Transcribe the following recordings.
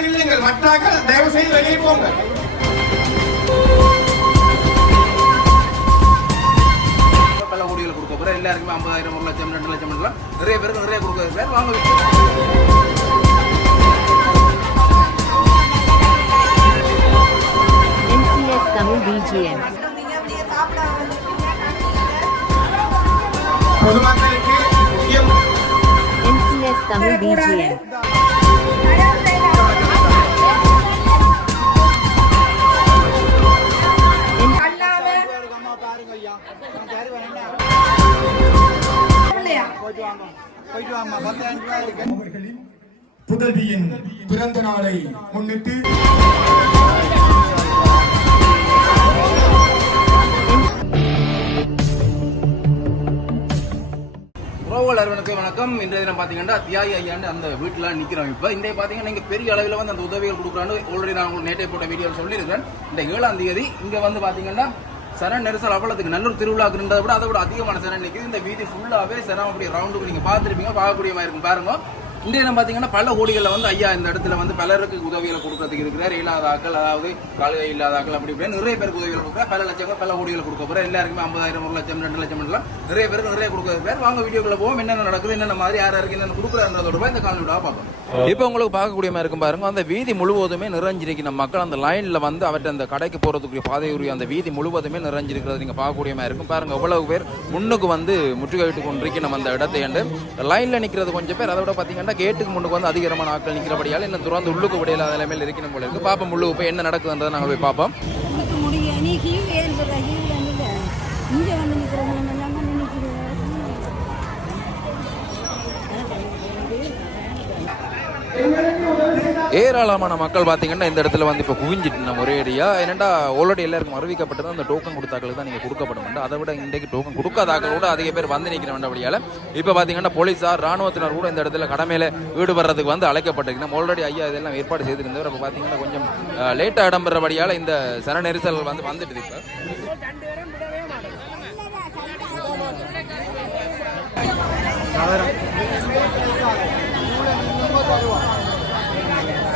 வந்து நில்லுங்கள் மற்றாக்கள் தயவு செய்து வெளியே போங்க பல கொடுக்க எல்லாருக்குமே ஐம்பதாயிரம் ஒரு லட்சம் ரெண்டு லட்சம் எல்லாம் நிறைய பேருக்கு நிறைய கொடுக்க பேர் வாங்க. NCS Tamil BGM. பொதுமக்களுக்கு Tamil அவர்களின் புதல்வியின் பிறந்த நாளை முன்னிட்டு உறவுகள் அறுவனுக்கு வணக்கம். இன்றைய தினம் பார்த்தீங்கன்னா தியாகி ஐயாண்டு அந்த வீட்டில் நிற்கிறோம். இப்போ இன்றைய பார்த்தீங்கன்னா நீங்கள் பெரிய அளவில் வந்து அந்த உதவிகள் கொடுக்குறான்னு ஆல்ரெடி நான் உங்களுக்கு நேற்றை போட்ட வீடியோ சொல்லியிருக்கேன் இந்த ஏழாம் தேதி இங்கே வந்து பார்த்தீங்கன்னா சரண் நெரிசல் அவ்வளோத்துக்கு நல்லூர் திருவிழாக்கு இருந்ததை விட அதை விட அதிகமான சரண் நிற்குது இந்த வீதி ஃபுல்லாகவே சரம் அப்படி ரவுண்டுக்கு நீங்கள் பார்த்துருப்பீங்க. பார்க்கக்கூடிய மாதிரி இருக்கும். பாருங்க. இன்றைய பார்த்தீங்கன்னா பல கோடிகளில் வந்து ஐயா இந்த இடத்துல வந்து பலருக்கு உதவிகளை கொடுக்கறதுக்கு இருக்கிறார். இல்லாத ஆக்கள் அதாவது கால்கை இல்லாத ஆக்கள் அப்படி இப்படி நிறைய பேருக்கு உதவிகள் கொடுக்குறா பல லட்சங்கள் பல கோடிகள் கொடுக்க போகிறார் எல்லாருக்குமே ஐம்பதாயிரம் ஒரு லட்சம் ரெண்டு லட்சம் எல்லாம் நிறைய பேருக்கு நிறைய கொடுக்க பேர் வாங்க வீடியோக்குள்ள போவோம். என்னென்ன நடக்குது என்னென்ன மாதிரி யார் யாருக்கு என்னென்ன கொடுக்குறாருன்றதோட இந்த காலனியோட பார்ப்போம். இப்போ உங்களுக்கு பார்க்கக்கூடிய மாதிரி இருக்கும் பாருங்க. அந்த வீதி முழுவதுமே நிறைஞ்சிருக்கு நம்ம மக்கள் அந்த லைனில் வந்து அவர்கிட்ட அந்த கடைக்கு போகிறதுக்குரிய பாதையுரிய அந்த வீதி முழுவதுமே நிறைஞ்சிருக்கிறது நீங்கள் பார்க்கக்கூடிய மாதிரி இருக்கும். பாருங்க எவ்வளவு பேர் முன்னுக்கு வந்து முற்றுகையிட்டு கொண்டிருக்கணும் அந்த இடத்தை என்று லைனில் நிற்கிறது கொஞ்சம் பேர் அதை விட பார்த்தீங்கன்னா கேட்டுக்கு முன்னுக்கு வந்து அதிகமான ஆட்கள் நிற்கிறபடியால் இன்னும் துறந்து உள்ளுக்கு விடையில நிலைமையில் இருக்கணும் போல இருக்குது பார்ப்போம் உள்ளுக்கு போய் என்ன நடக்குதுன்றதை நாங்கள் போய் பார்ப்போம் உனக்கு முடியும் நீ ஹீவ் ஏன் சொல்ற ஹீவ் இல்லை இங்கே வந்து நிற்கிறவங்க எல்லாம் வந்து நிற்கிறேன் ஏராளமான மக்கள் பார்த்தீங்கன்னா இந்த இடத்துல வந்து இப்போ குவிஞ்சிட்டு நம்ம ஒரே ஏரியா என்னடா ஆல்ரெடி எல்லாருக்கும் அறிவிக்கப்பட்டது அந்த டோக்கன் கொடுத்தாக்கள் தான் நீங்கள் கொடுக்கப்படும். அதை விட இன்றைக்கு டோக்கன் கொடுக்காதாக்கள் கூட அதிக பேர் வந்து நிற்கிற வேண்டபடியால் இப்போ பார்த்தீங்கன்னா போலீஸார் ராணுவத்தினர் கூட இந்த இடத்துல கடமையில் ஈடுபடுறதுக்கு வந்து அழைக்கப்பட்டிருக்கு. நம்ம ஆல்ரெடி ஐயா இதெல்லாம் ஏற்பாடு செய்திருந்தவர். இப்போ பார்த்தீங்கன்னா கொஞ்சம் லேட்டாக இடம்பெறபடியால் இந்த சர நெரிசல் வந்து வந்துட்டு இப்போ.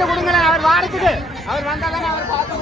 கொஞ்சம் விட்டு கொடுங்களேன் அவர் வாரத்துக்கு அவர் வந்தாதானே அவர் பார்த்து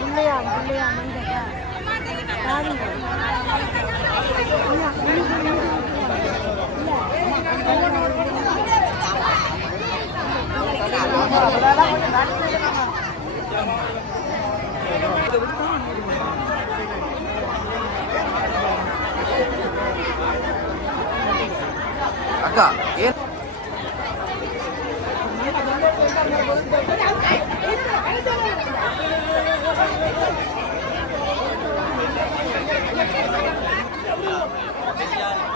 பிள்ளையா ಅಕ್ಕ ಏನು Yeah.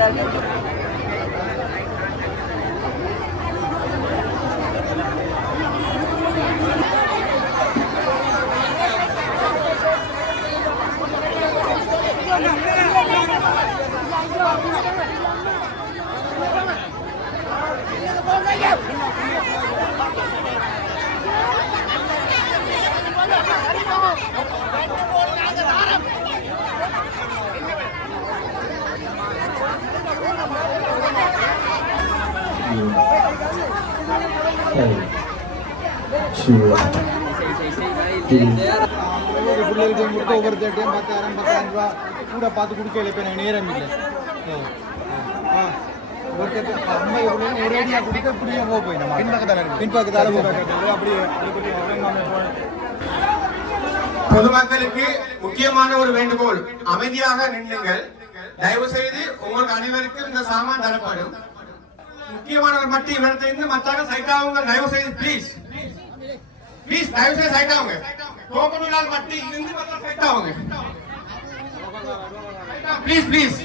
அக்கா ஏன் பிள்ளைகளுக்கு கொடுத்த ஒவ்வொருத்தையும் பத்தாயிரம் பத்தாயிரம் ரூபா கூட பார்த்து கொடுக்கல இப்போ எனக்கு நேரம் இல்லை ஆ ஒருத்தர் அம்மை ஒரேடியாக கொடுக்க இப்படியே போக போய் நம்ம பின்பக்கத்தால் பின்பக்கத்தால் போக அப்படியே பொதுமக்களுக்கு முக்கியமான ஒரு வேண்டுகோள். அமைதியாக நின்றுங்கள் தயவு செய்து உங்களுக்கு அனைவருக்கும் இந்த சாமான் தரப்படும். முக்கியமானவர் மட்டும் இவரத்தை இருந்து மற்றாக சைட் ஆகுங்க தயவு செய்து ப்ளீஸ் ப்ளீஸ் தயவு செய்து சைட் ஆகுங்க கோபனுலால் மட்டும் இருந்து மற்ற சைட் ஆகுங்க ப்ளீஸ் ப்ளீஸ்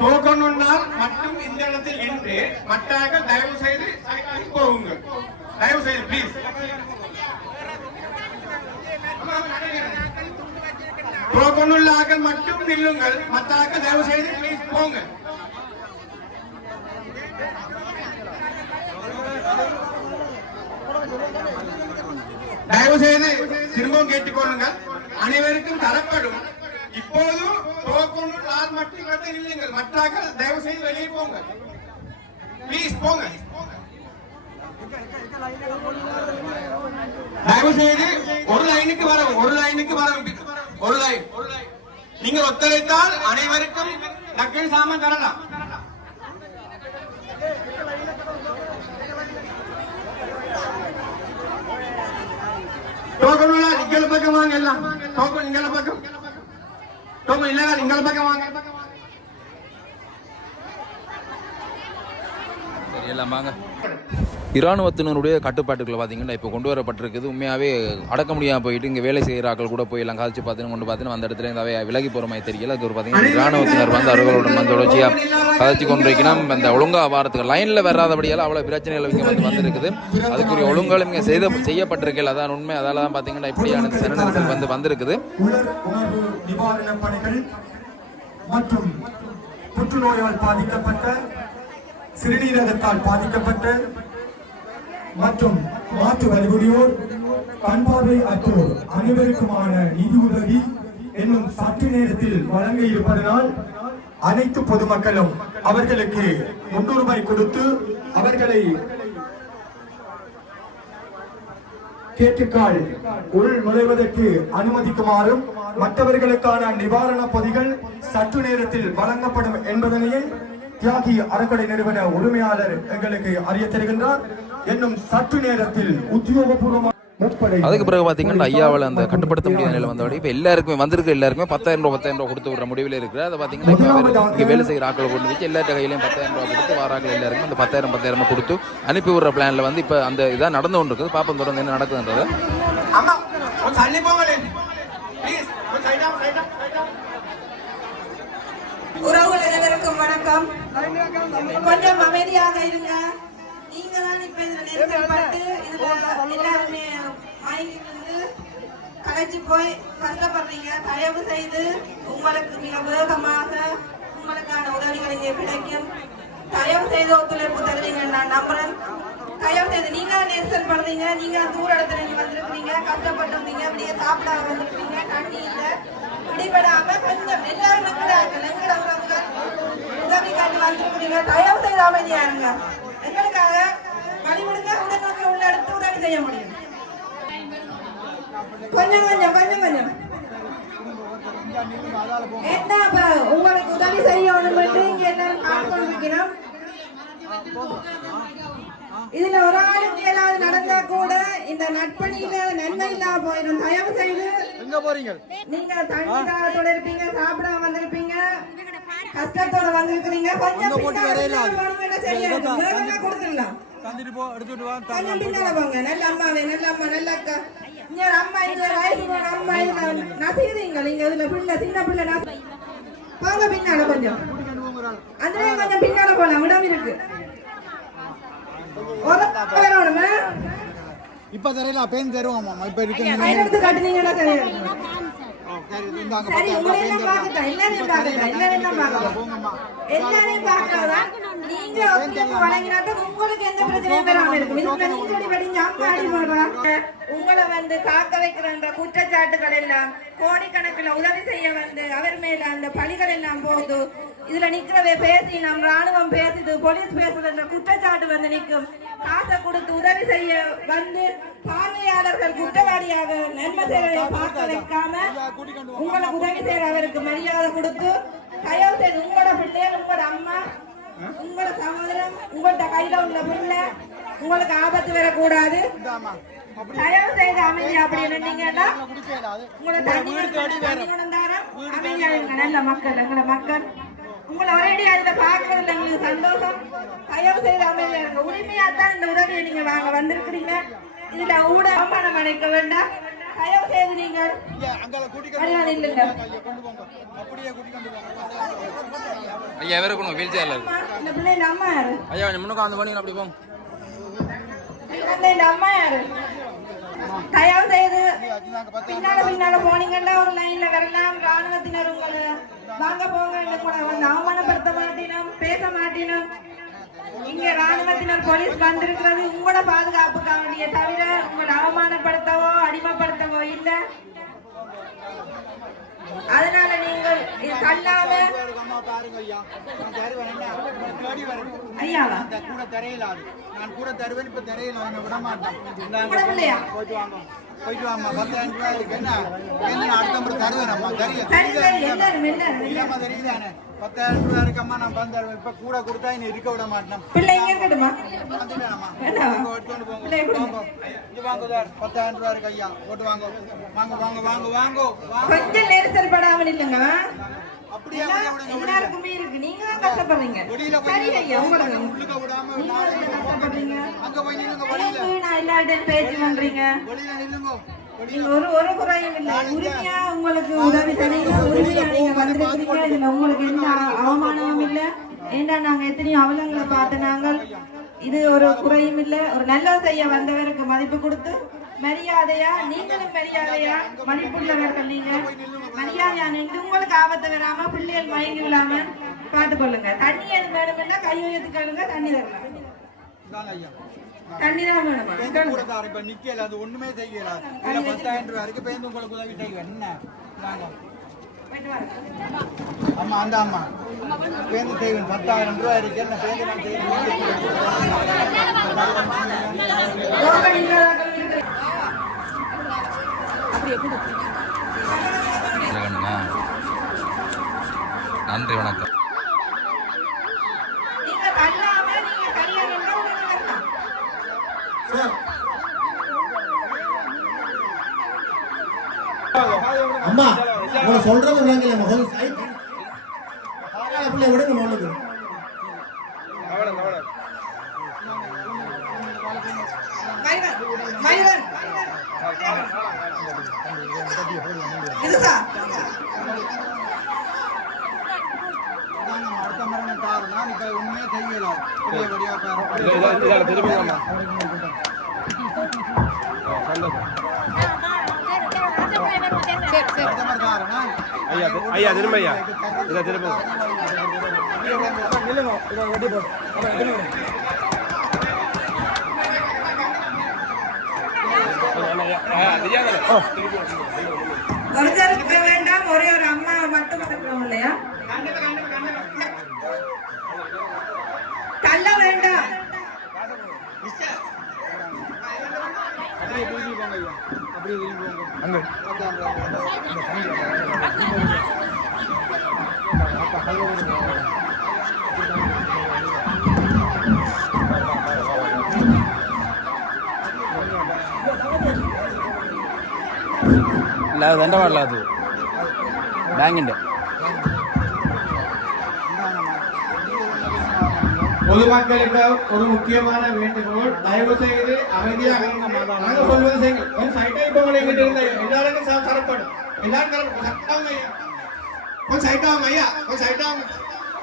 கோகனுனால் மட்டும் இந்த இடத்தில் இன்று மற்றாக தயவு செய்து சைட் போகுங்க. தயவு செய்து ப்ளீஸ் போகணுள்ளாக்கள் மட்டும் நில்லுங்கள். மத்தாக்கள் தயவு செய்து ப்ளீஸ் போங்க தயவு செய்து திரும்பவும் கேட்டுக்கொள்ளுங்கள். அனைவருக்கும் தரப்படும். இப்போதும் போகணும் ஆள் மட்டும் இவர்கள் இல்லைங்கள் மற்றாக்கள் தயவு செய்து வெளியே போங்க. ப்ளீஸ் போங்க. தயவு செய்து ஒரு லைனுக்கு வரவும் ஒரு லைனுக்கு வரவும். ஒரு லைன் நீங்கள் ஒத்துழைத்தால் அனைவருக்கும் டக்குனு சாமான் தரலாம் டோக்கன் வேணா இங்கல பக்கம் வாங்க எல்லாம். டோக்கன் இங்கல பக்கம் டோக்கன் இல்ல இங்கல பக்கம் வாங்க. சரி எல்லாம் வாங்க. இராணுவத்தினருடைய கட்டுப்பாட்டுக்குள்ள பார்த்தீங்கன்னா இப்போ கொண்டு வரப்பட்டிருக்குது. உண்மையாகவே அடக்க முடியாமல் போயிட்டு இங்கே வேலை செய்கிற ஆட்கள் கூட போய் எல்லாம் காய்ச்சி பார்த்துன்னு கொண்டு பார்த்தீங்கன்னா அந்த இடத்துல இருந்து அவை விலகி போகிற மாதிரி தெரியல. அது ஒரு பார்த்தீங்கன்னா இராணுவத்தினர் வந்து அவர்களுடன் வந்து தொடர்ச்சியாக கதைச்சி கொண்டிருக்கணும். அந்த ஒழுங்கா வாரத்துக்கு லைனில் வராதபடியால் அவ்வளோ பிரச்சனைகள் இங்கே வந்து வந்திருக்குது. அதுக்குரிய ஒழுங்குகள் இங்கே செய்த செய்யப்பட்டிருக்கல அதான் உண்மை. அதால தான் பார்த்தீங்கன்னா இப்படியான நெரிசல் வந்து வந்திருக்குது. மற்றும் புற்றுநோயால் பாதிக்கப்பட்ட சிறுநீரகத்தால் பாதிக்கப்பட்ட மற்றும் மாற்று வழிபடியோர் கண்பார்வை அற்றோர் அனைவருக்குமான நிதி உதவி என்னும் சற்று நேரத்தில் வழங்க இருப்பதனால் அனைத்து பொதுமக்களும் அவர்களுக்கு முன்னுரிமை கொடுத்து அவர்களை கேட்டுக்கால் உள் நுழைவதற்கு அனுமதிக்குமாறும் மற்றவர்களுக்கான நிவாரண பொதிகள் சற்று நேரத்தில் வழங்கப்படும் என்பதனையே தியாகி அறக்கடை நிறுவன உரிமையாளர் எங்களுக்கு அறிய தருகின்றார். என்னும் சற்று நேரத்தில் உத்தியோகபூர்வமாக அதுக்கு பிறகு பார்த்தீங்கன்னா ஐயாவால் அந்த கட்டுப்படுத்த முடியாத நிலை வந்தபடி இப்போ எல்லாருக்குமே வந்திருக்க எல்லாருக்குமே பத்தாயிரம் ரூபா பத்தாயிரம் ரூபா கொடுத்து விடுற முடிவில் இருக்குது அதை பார்த்தீங்கன்னா இப்போ இங்கே வேலை செய்கிற ஆட்களை கொண்டு வச்சு எல்லா கையிலையும் பத்தாயிரம் ரூபா கொடுத்து வாராக்கள் எல்லாருக்கும் அந்த பத்தாயிரம் பத்தாயிரமா கொடுத்து அனுப்பி விடுற பிளானில் வந்து இப்போ அந்த இதாக நடந்து கொண்டு இருக்குது பாப்பம் தொடர்ந்து என்ன நடக்குதுன்றது அம்மா கொஞ்சம் தள்ளி போங்களே ப்ளீஸ் கொஞ்சம் சைடா சைடா சைடா உறவுகள் அனைவருக்கும் வணக்கம். கொஞ்சம் அமைதியாக இருங்க. நீங்க தான் இப்ப இதுல நெருக்கப்பட்டு இதுல எல்லாருமே வாங்கி வந்து கலைச்சு போய் கஷ்டப்படுறீங்க. தயவு செய்து உங்களுக்கு மிக வேகமாக உங்களுக்கான உதவிகள் இங்கே கிடைக்கும். தயவு செய்து ஒத்துழைப்பு தருவீங்க நான் நம்புறேன். தயவு செய்து நீங்க நெரிசல் பண்றீங்க நீங்க தூர இடத்துல இருந்து வந்திருக்கீங்க கஷ்டப்பட்டிருந்தீங்க அப்படியே சாப்பிட வந்திருக்கீங்க தண்ணி இல்லை. இடைபெறாம கொஞ்சம் எல்லாரும் உதவி கண்டு வந்திருக்கிறீங்க தயவு செய்து அமைதியா இருங்க. எங்களுக்காக வழிபடுங்க உடனே உள்ள எடுத்து உதவி செய்ய முடியும். கொஞ்சம் கொஞ்சம் கொஞ்சம் கொஞ்சம். என்ன உங்களுக்கு உதவி செய்யணும் இங்க எல்லாரும் பார்க்கணும் இதுல ஒரு ஆளுக்கு ஏதாவது நடந்தா கூட இந்த நட்பணியில நன்மை இல்லாம போயிடும். தயவு செய்து எங்க போறீங்க? நீங்க தண்ணி தாகத்தோட இருப்பீங்க சாப்பிடாம வந்திருப்பீங்க. கஷ்டத்தோட வந்திருக்கிறீங்க. கொஞ்சம் போட்டு வரையில கொடுத்துடலாம். தந்துட்டு போ எடுத்துட்டு வா கொஞ்சம் பின்னால போங்க. நல்ல அம்மாவே நல்ல அம்மா நல்ல அக்கா இங்க அம்மா இங்க வயசு அம்மா இதுல நசிக்கிறீங்க நீங்க இதுல பிள்ளை சின்ன பிள்ளை நசி போங்க பின்னால கொஞ்சம். அந்த கொஞ்சம் பின்னால போலாம். இடம் இருக்கு. ஒரு இப்ப தெரியல பேன் தருவோம்? இப்ப இருக்கு. கட்டுனீங்கன்னா பார்க்கட்டும் எல்லாரையும் பார்க்கலாம் நீங்க ஒத்துழைப்பு வழங்கினாதான் உங்களுக்கு எந்த பிரச்சனையும் வராம இருக்கும் உங்களை வந்து காக்க வைக்கிறன்ற குற்றச்சாட்டுகள் எல்லாம் கோடிக்கணக்கில் உதவி செய்ய வந்து அவர் மேல அந்த பழிகள் எல்லாம் போகுது. இதுல நிக்கிறவே பேசி நம் ராணுவம் பேசுது போலீஸ் பேசுதுன்ற குற்றச்சாட்டு வந்து நிற்கும். காசை கொடுத்து உதவி செய்ய வந்து பார்வையாளர்கள் குற்றவாளியாக நன்மை சேவையை பார்க்க வைக்காம உங்களுக்கு உதவி செய்யற அவருக்கு மரியாதை கொடுத்து தயவு செய்து உங்களோட பிள்ளைகள் உங்களோட அம்மா உங்களோட சகோதரன் உங்கள்ட்ட கையில உள்ள பிள்ளை உங்களுக்கு ஆபத்து வரக்கூடாது. தயவு செய்து அமைதியா அப்படி நின்னீங்கன்னா உங்களோட தண்ணி அமைதியா நல்ல மக்கள் எங்களோட மக்கள். உங்களை ஒரேடி அதுல பாக்குறதுல எங்களுக்கு சந்தோஷம். தயவு செய்து அமைதியா இருங்க. உரிமையா தான் இந்த உதவியை நீங்க வாங்க வந்திருக்கிறீங்க. இதுல ஊட அவமானம் அடைக்க வேண்டாம். தயவு செய்து நீங்கள் அப்படியே கூட்டி கொண்டு ஐயா வீல் சேர்ல இந்த பிள்ளைங்க அம்மா யாரு? ஐயா முன்னுக்கு வந்து பண்ணி அப்படி போங்க. இந்த அம்மா யாரு? தயவு செய்து பின்னால பின்னால போனீங்கன்னா ஒரு லைன்ல வரலாம். ராணுவத்தினர் உங்களை வாங்க போங்க கூட. வந்து அவமானப்படுத்த மாட்டினோம் பேச மாட்டினோம் இங்க ராணுவத்தினர் போலீஸ் வந்திருக்கிறது. உங்களோட பாதுகாப்புக்காக வேண்டிய தவிர உங்களை அவமானப்படுத்தவோ அடிமைப்படுத்தவோ இல்ல. அதனால நீங்கள் தள்ளாம ஐயாவா? கூட தரையில அது நான் கூட தருவேன் இப்ப தரையில அவனை விட மாட்டேன்? போயிட்டு வாங்க. போயிட்டு வாங்க பத்தாயிரம் ரூபாய் இருக்கு. என்ன? என்ன அடுத்த முறை தருவேன் அம்மா தரிய சரி சரி எல்லாரும் எல்லாரும் இல்லம்மா தெரியுதானே பத்தாயிரம் ரூபாய் இருக்கம்மா நான் பந்தாயிரம் இப்ப கூட கொடுத்தா இன்னும் இருக்க விட மாட்டேன். இங்க. வாங்க பத்தாயிரம் ரூபாய் இருக்கு ஐயா. போட்டு வாங்க. வாங்க வாங்க வாங்க வாங்க. வாங்க கொஞ்சம் நெரிசல் படாமல் இல்லைங்க எல்லாருக்குமே இருக்கு. நீங்க தான் கஷ்டப்படுறீங்க. சரி ஐயா உங்களுக்கு நான் எல்லார்ட்டையும் பேச்சு பண்றீங்க. நீங்க ஒரு ஒரு குறையும் இல்லை. உரிமையா உங்களுக்கு உதவி செய்றீங்க உரிமையா நீங்க இதுல உங்களுக்கு எந்த அவமானமும் இல்ல. ஏண்டா நாங்க எத்தனையோ அவலங்களை பார்த்த நாங்கள் இது ஒரு குறையும் இல்ல. ஒரு நல்லது செய்ய வந்தவருக்கு மதிப்பு கொடுத்து மரியாதையா நீங்களும் மரியாதையா மதிப்புள்ளவர்கள் நீங்க. மரியாதையா நீங்க உங்களுக்கு ஆபத்து வராம பிள்ளைகள் மயங்கி விழாம பார்த்து கொள்ளுங்க தண்ணி எது வேணும்னா கை உயர்த்துக்கழுங்க தண்ணி தரலாம் தண்ணி தான் வேணுமா? இப்ப நிக்கல அது ஒண்ணுமே செய்யல. பத்தாயிரம் ரூபாய் இருக்கு பேருந்து உங்களுக்கு உதவி செய்வேன் என்ன? அம்மா அந்த பேருந்து செய்வேன் பத்தாயிரம் ரூபாய் இருக்கு. என்ன பேருந்து நான் செய்வேன் ரோகன் இல்லாதவர்கள் இருக்கு. கண்ணுங்க நன்றி வணக்கம் நீங்க தள்ளாம நீங்க சரியா நின்னா உடனே வரலாம். அம்மா உங்களை சொல்றது விளங்கல முதல் சைக்கிள் பிள்ளை விடுங்க மகளுக்கு இதாங்க, அடுத்த இப்ப. ஐயா திரும்ப ஐயா. திரும்ப. ஒருத்தர் இருக்க வேண்டாம் தள்ள வேண்டாம் இல்லை அது ரெண்ட வாடல அது பேங்கிൻ്റെ பொதுமக்களுக்கு ஒரு முக்கியமான வேண்டுகோள் தயவு செய்து அமைதியாக நாங்கள் சொல்வது செய்யுங்க கொஞ்சம் சைட்டா இப்போ உங்களை எங்கிட்ட இருந்த எல்லாருக்கும் ச- தரப்படும் எல்லாரும் தரப்படும் சட்டாங்க ஐயா கொஞ்சம் சைட்டாங்க ஐயா கொஞ்சம் சைட்டாங்க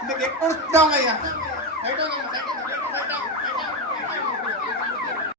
இந்த கேட்டோட சைட்டாங்க ஐயா சைட்டாங்க சைட்டாங்க